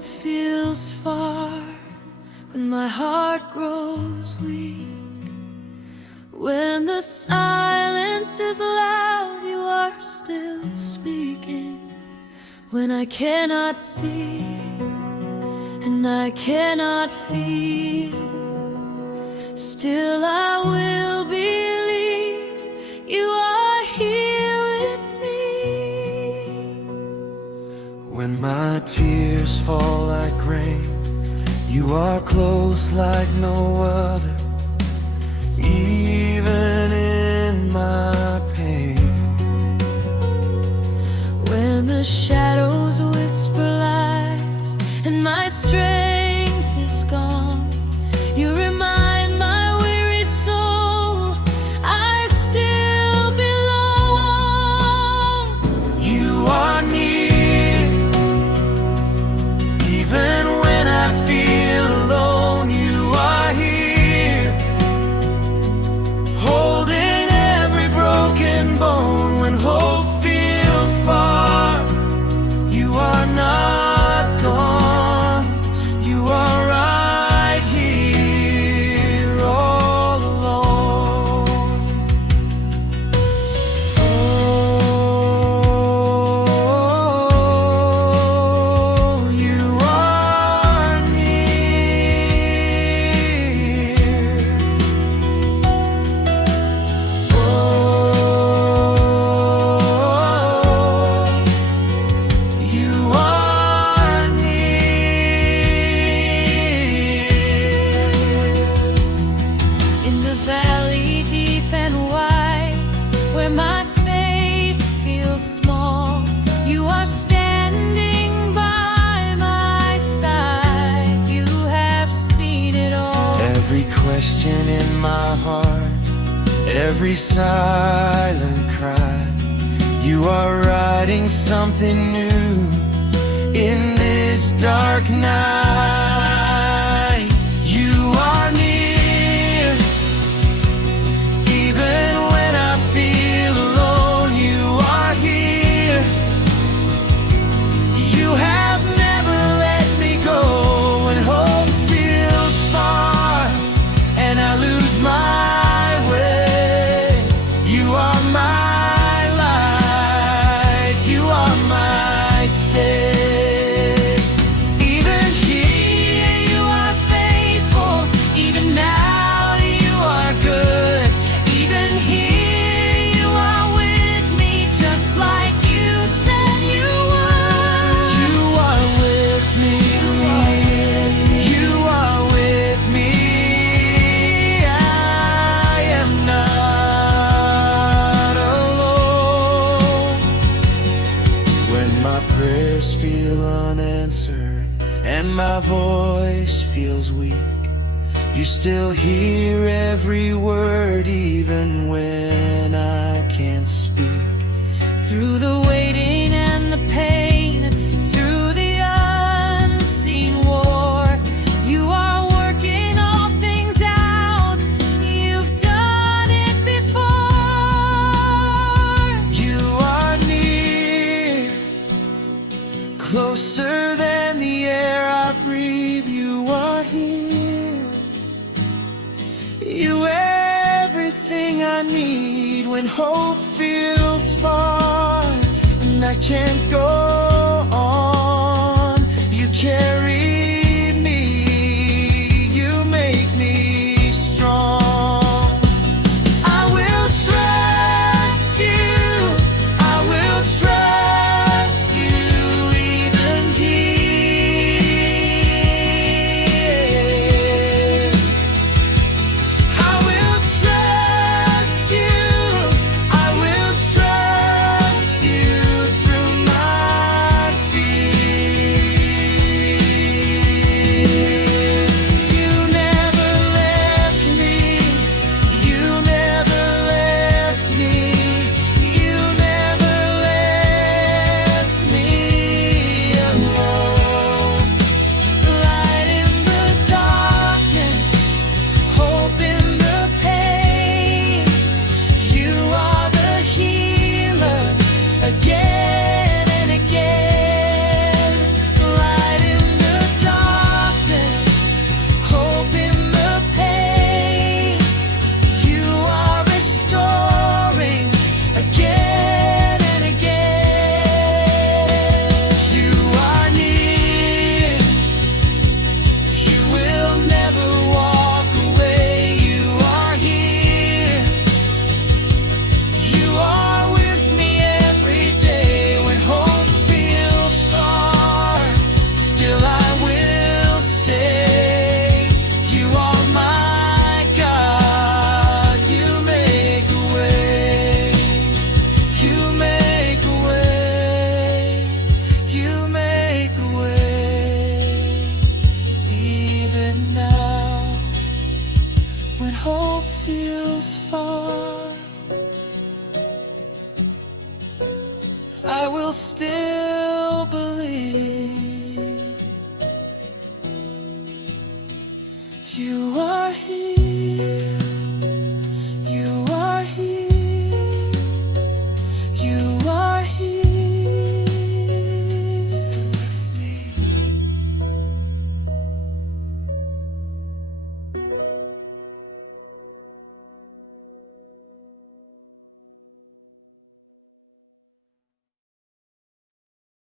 hope feels far, when my heart grows weak, when the silence is loud, you are still speaking. When I cannot see and I cannot feel, still I will believe you are here with me. When my tears fall like rain, you are close like no other. Even in my pain, when the shadows whisper lies and my strength is gone, you remind my weary soul I still belong. you are near, even when I feel alone. You are here, holding every broken bone. When hope feels far, you are not gone. You are right here, all alone. Oh, you are near. You are near. In the valley deep and wide, where my faith feels small, you are standing by my side. You have seen it all. Every question in my heart, every silent cry, you are writing something new in this dark night. You are near, even when I feel alone. You are here, you have never let me go. When hope feels far and I lose my way, you are my light, you are my stay. Even here you are faithful, even now you are good. Even here you are with me, just like you said you would. You are with me, you are with me. I am not alone. When my prayers feel unanswered and my voice feels weak, you still hear every word, even when I can't speak. Through the waiting and the pain, through the unseen war, you are working all things out. You've done it before. You are near, closer than the air I breathe. You are here, you everything I need. When hope feels far and I can't go on, you carry me, you make me strong. I will trust you, I will trust you, even here. I will trust you, I will trust you through my even now, when hope feels far, I will still believe.